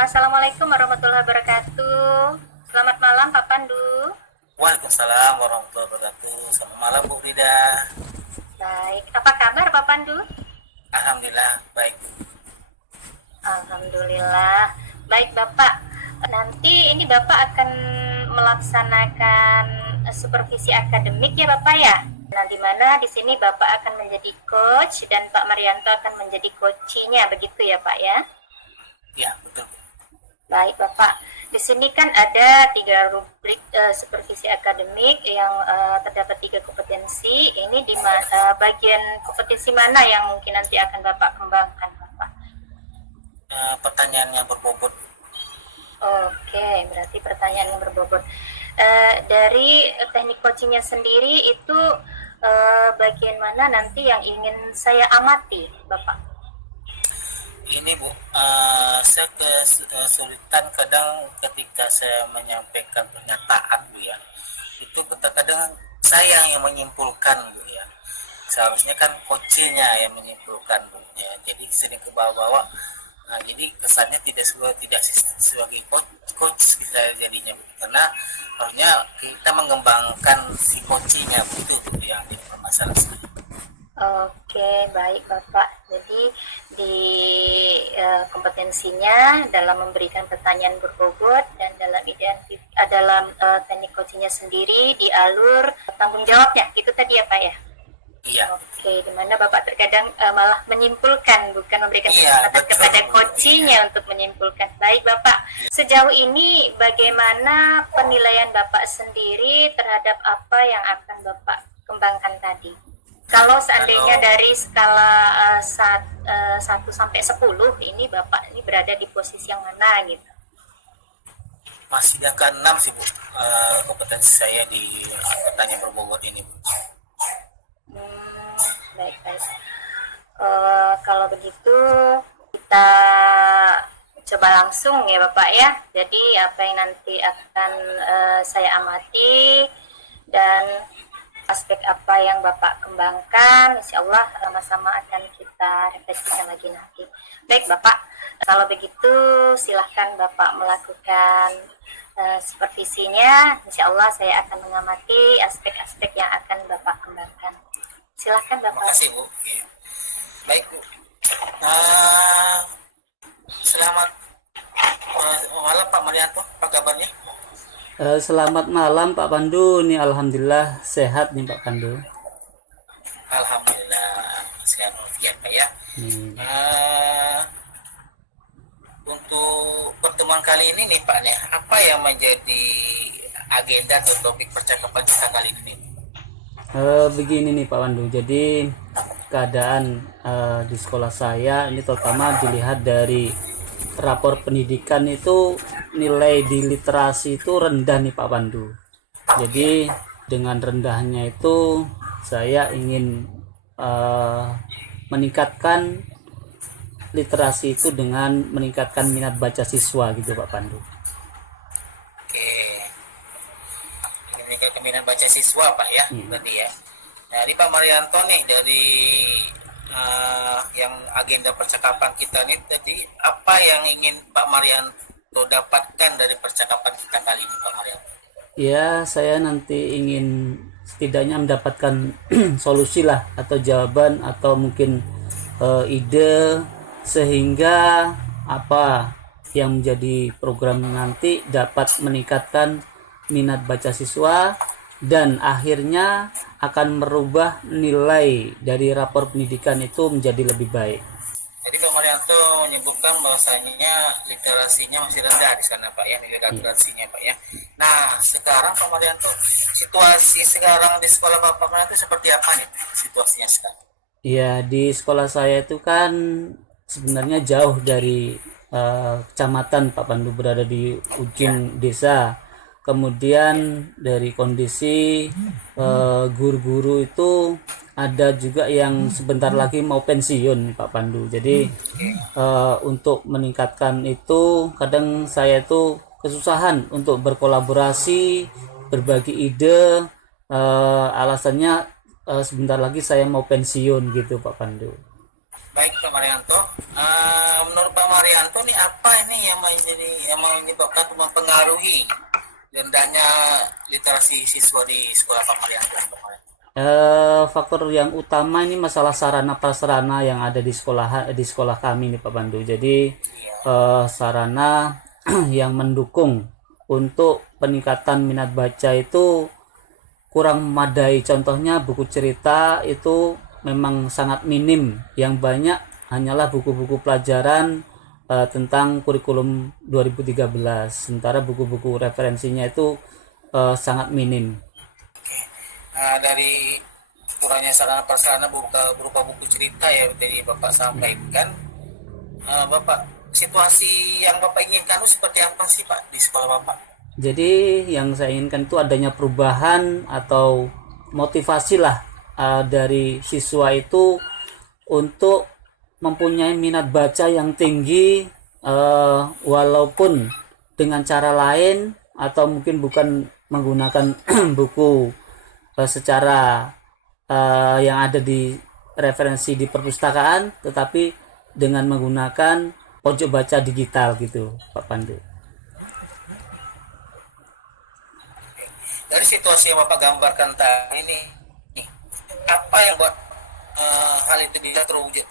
Assalamualaikum warahmatullahi wabarakatuh. Selamat malam Pak Pandu. Waalaikumsalam warahmatullahi wabarakatuh. Selamat malam Bu Rida. Baik, apa kabar Pak Pandu? Alhamdulillah baik. Alhamdulillah. Baik Bapak, nanti ini Bapak akan melaksanakan supervisi akademik ya Bapak ya? Nah, di mana di sini Bapak akan menjadi coach dan Pak Marianto akan menjadi coachinya, begitu ya Pak ya? Ya betul. Baik Bapak, di sini kan ada 3 rubrik supervisi akademik yang terdapat 3 kompetensi. Ini di bagian kompetensi mana yang mungkin nanti akan Bapak kembangkan Bapak? Pertanyaan yang berbobot. Oke, berarti pertanyaan yang berbobot. Dari teknik coachingnya sendiri itu bagian mana nanti yang ingin saya amati Bapak? Ini Bu, saya kesulitan kadang ketika saya menyampaikan pernyataan Bu ya. Itu kadang saya yang menyimpulkan Bu ya. Seharusnya kan coachnya yang menyimpulkan Bu ya. Jadi sering ke bawah-bawah. Nah, jadi kesannya tidak sebagai coach kita jadinya Bu. Karena harusnya kita mengembangkan si coachnya Bu, itu Bu, yang jadi permasalahan saya. Oke, baik Bapak. Jadi di kompetensinya dalam memberikan pertanyaan berbobot dan dalam teknik coachingnya sendiri di alur tanggung jawabnya, itu tadi ya Pak ya? Iya. Oke, dimana Bapak terkadang malah menyimpulkan, bukan memberikan Iya, kesempatan betul. kepada coachingnya untuk menyimpulkan. Baik Bapak, sejauh ini bagaimana penilaian Bapak sendiri terhadap apa yang akan Bapak kembangkan tadi? Kalau seandainya dari skala 1 sampai 10, ini Bapak ini berada di posisi yang mana gitu? Masih yang ke-6 sih Bu, kompetensi saya di pertanyaan berbobot ini Bu. Baik. Kalau begitu kita coba langsung ya Bapak ya. Jadi apa yang nanti akan saya amati dan aspek apa yang Bapak kembangkan, insya Allah sama-sama akan kita refleksikan lagi nanti. Baik Bapak, kalau begitu silahkan Bapak melakukan supervisinya. Insya Allah saya akan mengamati aspek-aspek yang akan Bapak kembangkan. Silahkan Bapak. Terima kasih Bu. Baik Bu. Selamat malam Pak Marianto, apa kabarnya? Selamat malam Pak Pandu, nih alhamdulillah sehat nih Pak Pandu. Alhamdulillah sehat walafiat Pak ya. Untuk pertemuan kali ini nih Pak nih, apa yang menjadi agenda atau topik percakapan kita kali ini? Begini nih Pak Pandu, jadi keadaan di sekolah saya ini terutama dilihat dari rapor pendidikan itu nilai di literasi itu rendah nih Pak Pandu. Jadi dengan rendahnya itu saya ingin meningkatkan literasi itu dengan meningkatkan minat baca siswa gitu Pak Pandu. Oke, ini minat baca siswa Pak ya, berarti ya. Nah, ini Pak Marianto nih dari yang agenda percakapan kita nih tadi, apa yang ingin Pak Marianto dapatkan dari percakapan kita kali ini Pak Marianto? Ya, saya nanti ingin setidaknya mendapatkan solusi lah atau jawaban atau mungkin ide sehingga apa yang menjadi program nanti dapat meningkatkan minat baca siswa dan akhirnya akan merubah nilai dari rapor pendidikan itu menjadi lebih baik. Jadi Pak Marianto menyebutkan bahwasanya literasinya masih rendah di sana Pak ya, nilai literasinya Pak ya. Nah sekarang Pak Marianto, situasi sekarang di sekolah Pak Marianto seperti apa nih situasinya sekarang? Ya, di sekolah saya itu kan sebenarnya jauh dari kecamatan Pak Pandu, berada di ujung desa. Kemudian dari kondisi guru-guru itu ada juga yang sebentar lagi mau pensiun Pak Pandu. Jadi untuk meningkatkan itu kadang saya itu kesusahan untuk berkolaborasi, berbagi ide. Alasannya sebentar lagi saya mau pensiun gitu Pak Pandu. Baik Pak Marianto, menurut Pak Marianto Menantu nih apa ini yang menyebabkan atau mempengaruhi rendahnya literasi siswa di sekolah Pak Marianto? Faktor yang utama ini masalah sarana prasarana yang ada di sekolah kami nih Pak Pandu. Jadi sarana yang mendukung untuk peningkatan minat baca itu kurang memadai. Contohnya buku cerita itu memang sangat minim. Yang banyak hanyalah buku-buku pelajaran tentang kurikulum 2013. Sementara buku-buku referensinya itu sangat minim. Dari kurangnya sarana prasarana berupa buku cerita ya dari Bapak sampaikan, Bapak situasi yang Bapak inginkan itu seperti apa sih Pak di sekolah Bapak? Jadi yang saya inginkan itu adanya perubahan atau motivasi lah dari siswa itu untuk mempunyai minat baca yang tinggi, walaupun dengan cara lain atau mungkin bukan menggunakan buku secara yang ada di referensi di perpustakaan, tetapi dengan menggunakan pojok baca digital gitu Pak Pandu. Dari situasi yang Bapak gambarkan tadi ini, apa yang buat hal itu bisa terwujud?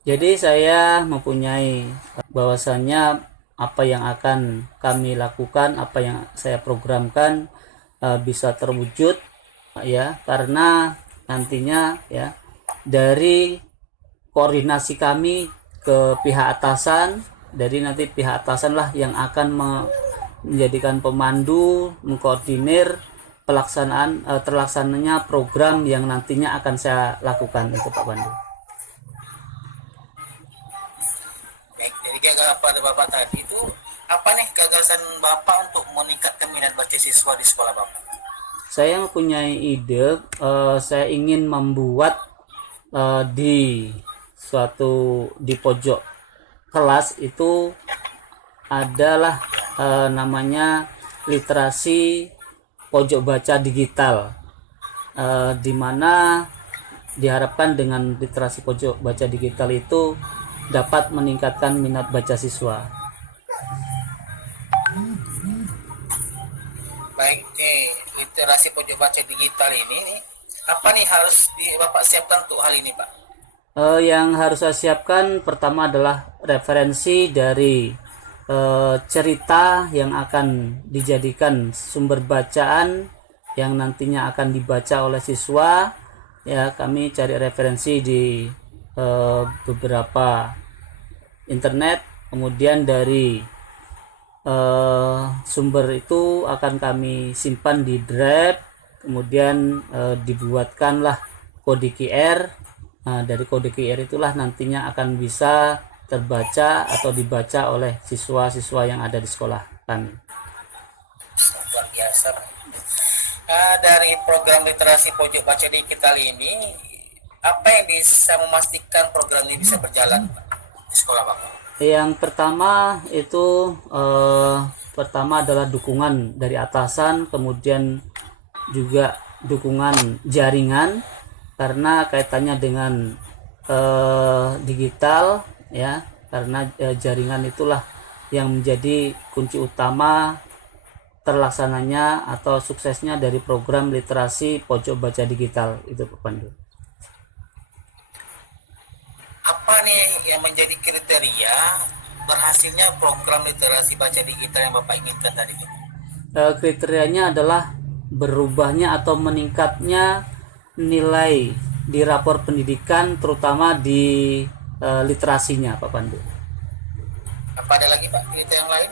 Jadi saya mempunyai bahwasannya apa yang akan kami lakukan, apa yang saya programkan bisa terwujud ya, karena nantinya ya dari koordinasi kami ke pihak atasan, dari nanti pihak atasan lah yang akan menjadikan pemandu, mengkoordinir pelaksanaan terlaksananya program yang nantinya akan saya lakukan untuk Pak Pandu. Baik, dari gagasan pada Bapak tadi itu apa nih gagasan Bapak untuk meningkatkan minat baca siswa di sekolah Bapak? Saya mempunyai ide, saya ingin membuat di pojok kelas itu adalah namanya literasi pojok baca digital, di mana diharapkan dengan literasi pojok baca digital itu dapat meningkatkan minat baca siswa. Baik, literasi pojok baca digital ini apa nih harus Bapak siapkan untuk hal ini Pak? Yang harus saya siapkan pertama adalah referensi dari cerita yang akan dijadikan sumber bacaan yang nantinya akan dibaca oleh siswa. Ya, kami cari referensi di beberapa internet, kemudian dari sumber itu akan kami simpan di drive, kemudian dibuatkanlah kode QR. Dari kode QR itulah nantinya akan bisa terbaca atau dibaca oleh siswa-siswa yang ada di sekolah kami. Luar biasa. Dari program literasi pojok baca digital ini, apa yang bisa memastikan program ini bisa berjalan di sekolah Bapak? Yang pertama itu pertama adalah dukungan dari atasan, kemudian juga dukungan jaringan, karena kaitannya dengan digital ya, karena jaringan itulah yang menjadi kunci utama terlaksananya atau suksesnya dari program literasi pojok baca digital itu Pak Pandu. Apa nih yang menjadi kriteria berhasilnya program literasi baca digital yang Bapak inginkan tadi? Kriterianya adalah berubahnya atau meningkatnya nilai di rapor pendidikan, terutama di literasinya Pak Pandu. Apa ada lagi Pak kriteria yang lain?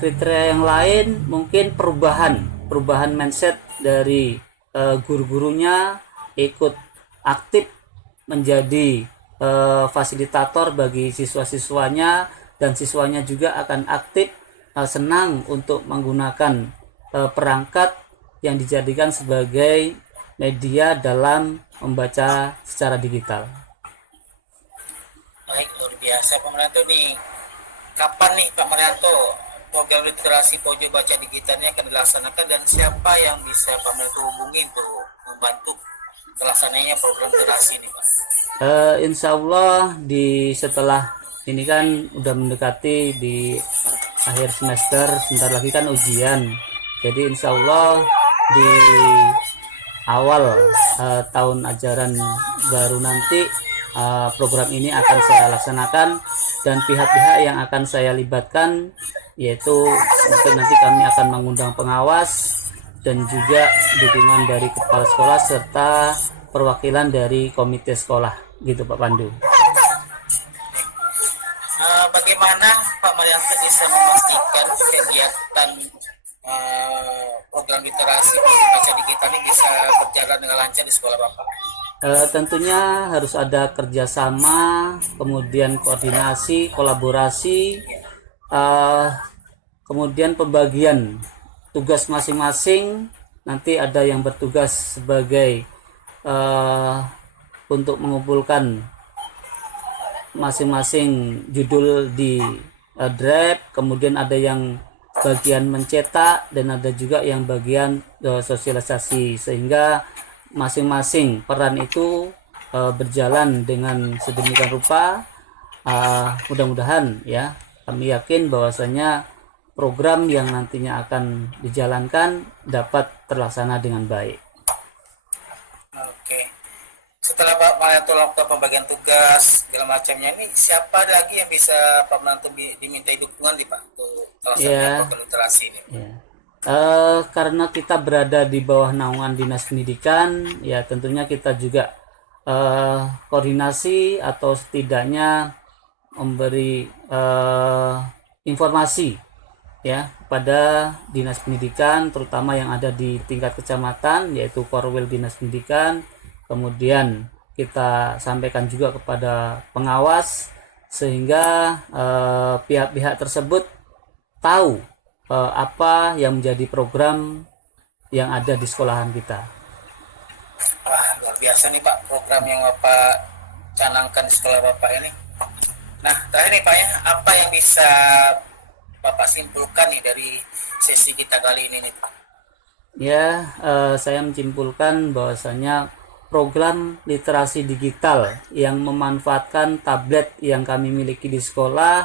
Kriteria yang lain mungkin perubahan mindset dari guru-gurunya, ikut aktif menjadi fasilitator bagi siswa-siswanya, dan siswanya juga akan aktif senang untuk menggunakan perangkat yang dijadikan sebagai media dalam membaca secara digital. Baik, luar biasa Pak Marianto nih. Kapan nih Pak Marianto program literasi pojok baca digitalnya akan dilaksanakan, dan siapa yang bisa Pak Marianto hubungi untuk membantu terlaksananya program literasi ini Pak? Insya Allah setelah ini kan udah mendekati di akhir semester, sebentar lagi kan ujian. Jadi insya Allah di awal tahun ajaran baru nanti program ini akan saya laksanakan, dan pihak-pihak yang akan saya libatkan yaitu mungkin nanti kami akan mengundang pengawas dan juga dukungan dari kepala sekolah serta perwakilan dari komite sekolah gitu Pak Pandu. Bagaimana Pak Marianto bisa memastikan kegiatan program literasi baca digital ini bisa berjalan dengan lancar di sekolah Bapak? Tentunya harus ada kerjasama, kemudian koordinasi, kolaborasi, kemudian pembagian tugas masing-masing. Nanti ada yang bertugas sebagai untuk mengumpulkan masing-masing judul di drive, kemudian ada yang bagian mencetak dan ada juga yang bagian sosialisasi, sehingga masing-masing peran itu berjalan dengan sedemikian rupa. Mudah-mudahan ya, kami yakin bahwasanya program yang nantinya akan dijalankan dapat terlaksana dengan baik. Oke. Setelah Pak Marianto lakukan pembagian tugas segala macamnya, ini siapa lagi yang bisa Pak Marianto dimintai dukungan di Pak untuk terlaksana program literasi ini? Ya. Karena kita berada di bawah naungan Dinas Pendidikan, ya tentunya kita juga koordinasi atau setidaknya memberi informasi ya kepada Dinas Pendidikan, terutama yang ada di tingkat kecamatan, yaitu Korwil Dinas Pendidikan. Kemudian kita sampaikan juga kepada pengawas, sehingga pihak-pihak tersebut tahu apa yang menjadi program yang ada di sekolahan kita. Wah, luar biasa nih Pak program yang Bapak canangkan di sekolah Bapak ini. Nah, terakhir nih Pak ya, apa yang bisa Bapak simpulkan nih dari sesi kita kali ini nih Pak? Ya, saya menyimpulkan bahwasanya program literasi digital yang memanfaatkan tablet yang kami miliki di sekolah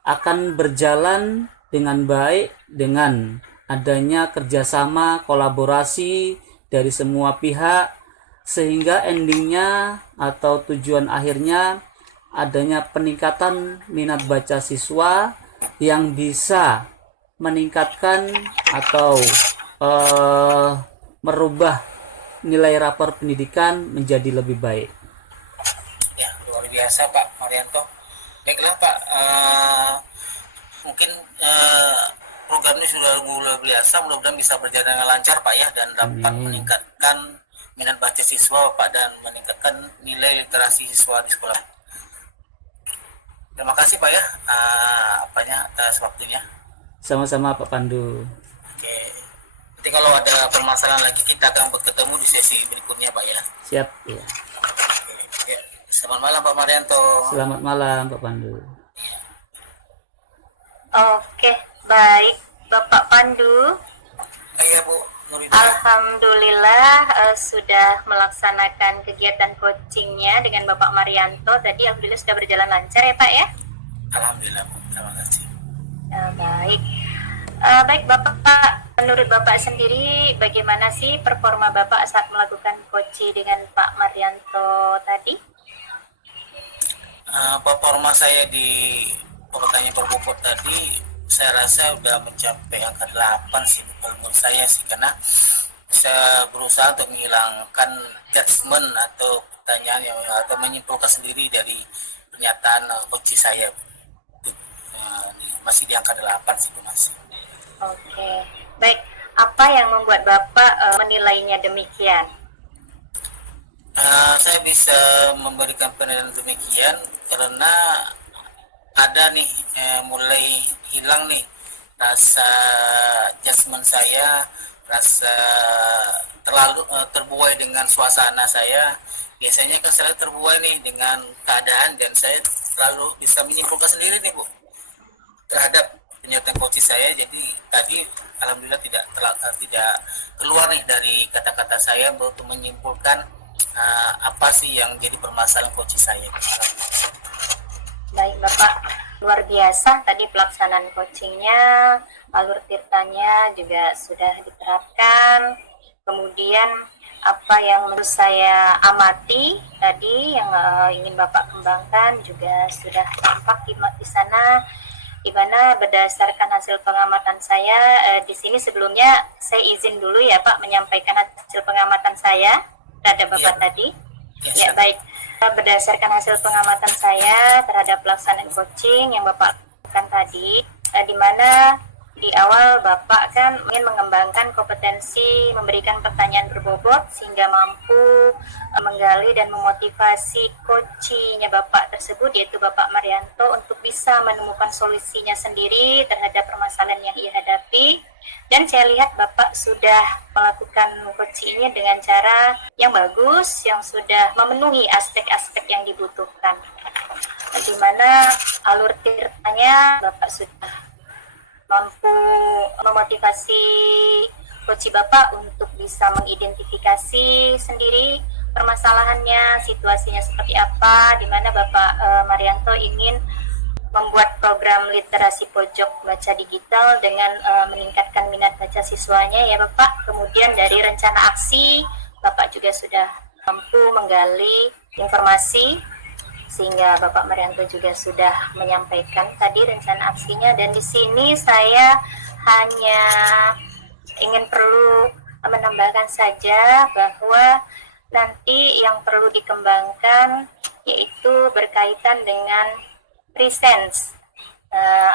akan berjalan dengan baik dengan adanya kerjasama kolaborasi dari semua pihak, sehingga endingnya atau tujuan akhirnya adanya peningkatan minat baca siswa yang bisa meningkatkan atau merubah nilai rapor pendidikan menjadi lebih baik. Ya, luar biasa Pak Marianto. Baiklah Pak, mungkin program ini sudah luar biasa, mudah-mudahan bisa berjalan dengan lancar Pak ya, dan dapat meningkatkan minat baca siswa Pak dan meningkatkan nilai literasi siswa di sekolah. Terima kasih Pak ya atas waktunya. Sama-sama Pak Pandu. Oke. Nanti kalau ada permasalahan lagi kita akan bertemu di sesi berikutnya Pak ya. Siap ya. Oke. Ya. Selamat malam Pak Marianto. Selamat malam Pak Pandu. Oke, baik Bapak Pandu. Iya Bu Nurida. Alhamdulillah sudah melaksanakan kegiatan coachingnya dengan Bapak Marianto. Tadi alhamdulillah sudah berjalan lancar ya Pak ya. Alhamdulillah Bu, terima kasih. Baik. Baik Bapak, menurut Bapak sendiri bagaimana sih performa Bapak saat melakukan coaching dengan Pak Marianto tadi? Performa saya di pertanyaan berbobot tadi, saya rasa sudah mencapai angka 8 sih menurut saya sih, karena saya berusaha untuk menghilangkan judgement atau pertanyaan yang atau menyimpulkan sendiri dari pernyataan coach saya. Masih di angka 8 sih masih. Oke, baik. Apa yang membuat Bapak menilainya demikian? Saya bisa memberikan penilaian demikian karena ada nih mulai hilang nih rasa judgement saya, rasa terlalu terbuai dengan suasana saya. Biasanya kan saya terbuai nih dengan keadaan dan saya selalu bisa menyimpulkan sendiri nih Bu terhadap pernyataan coach saya. Jadi tadi alhamdulillah tidak keluar nih dari kata-kata saya untuk menyimpulkan apa sih yang jadi permasalahan coach saya. Baik Bapak, luar biasa tadi pelaksanaan coachingnya, alur tirtanya juga sudah diterapkan. Kemudian apa yang menurut saya amati tadi yang ingin Bapak kembangkan juga sudah tampak di sana, di mana berdasarkan hasil pengamatan saya di sini sebelumnya saya izin dulu ya Pak menyampaikan hasil pengamatan saya terhadap Bapak tadi. Ya baik, berdasarkan hasil pengamatan saya terhadap pelaksanaan coaching yang Bapak lakukan tadi, di mana di awal Bapak kan ingin mengembangkan kompetensi memberikan pertanyaan berbobot sehingga mampu menggali dan memotivasi coachingnya Bapak tersebut, yaitu Bapak Marianto, untuk bisa menemukan solusinya sendiri terhadap permasalahan yang ia hadapi. Dan saya lihat Bapak sudah melakukan coachingnya dengan cara yang bagus, yang sudah memenuhi aspek-aspek yang dibutuhkan, di mana alur tirtanya Bapak sudah mampu memotivasi coach Bapak untuk bisa mengidentifikasi sendiri permasalahannya, situasinya seperti apa, di mana Bapak Marianto ingin membuat program literasi pojok baca digital dengan meningkatkan minat baca siswanya ya Bapak. Kemudian dari rencana aksi, Bapak juga sudah mampu menggali informasi sehingga Bapak Marianto juga sudah menyampaikan tadi rencana aksinya, dan di sini saya hanya ingin perlu menambahkan saja bahwa nanti yang perlu dikembangkan yaitu berkaitan dengan presence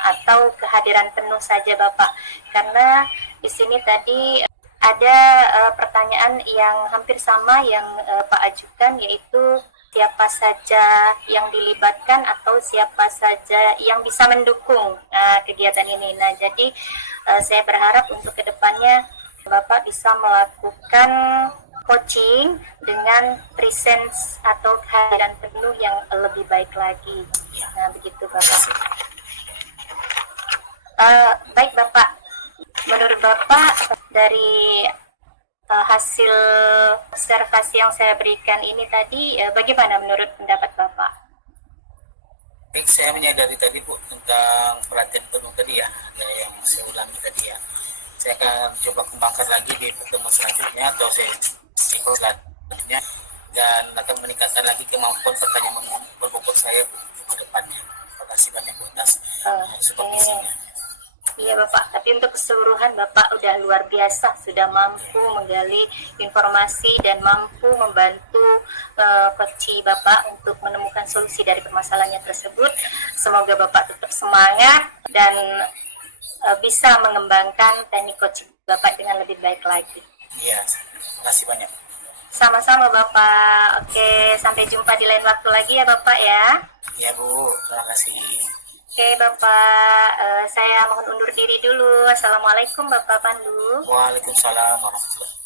atau kehadiran penuh saja Bapak, karena di sini tadi ada pertanyaan yang hampir sama yang Pak ajukan, yaitu siapa saja yang dilibatkan atau siapa saja yang bisa mendukung kegiatan ini. Nah, jadi saya berharap untuk kedepannya Bapak bisa melakukan coaching dengan presence atau kehadiran penuh yang lebih baik lagi. Nah, begitu Bapak. Baik Bapak, menurut Bapak dari hasil observasi yang saya berikan ini tadi, bagaimana menurut pendapat Bapak? Baik, saya menyadari tadi Bu tentang perhatian penuh tadi ya, yang saya ulangi tadi ya. Saya akan coba kembangkan lagi di pertemuan selanjutnya atau saya selanjutnya, dan akan meningkatkan lagi kemampuan pertanyaan berbobot saya Bu ke depannya. Terima kasih banyak Bu atas supervisinya. Iya Bapak, tapi untuk keseluruhan Bapak udah luar biasa, sudah mampu menggali informasi dan mampu membantu coach Bapak untuk menemukan solusi dari permasalahannya tersebut. Semoga Bapak tetap semangat dan bisa mengembangkan teknik coach Bapak dengan lebih baik lagi. Iya, terima kasih banyak. Sama-sama Bapak. Oke, sampai jumpa di lain waktu lagi ya Bapak ya. Iya Bu, terima kasih. Oke Bapak, saya mohon undur diri dulu. Assalamualaikum Bapak Pandu. Waalaikumsalam warahmatullahi wabarakatuh.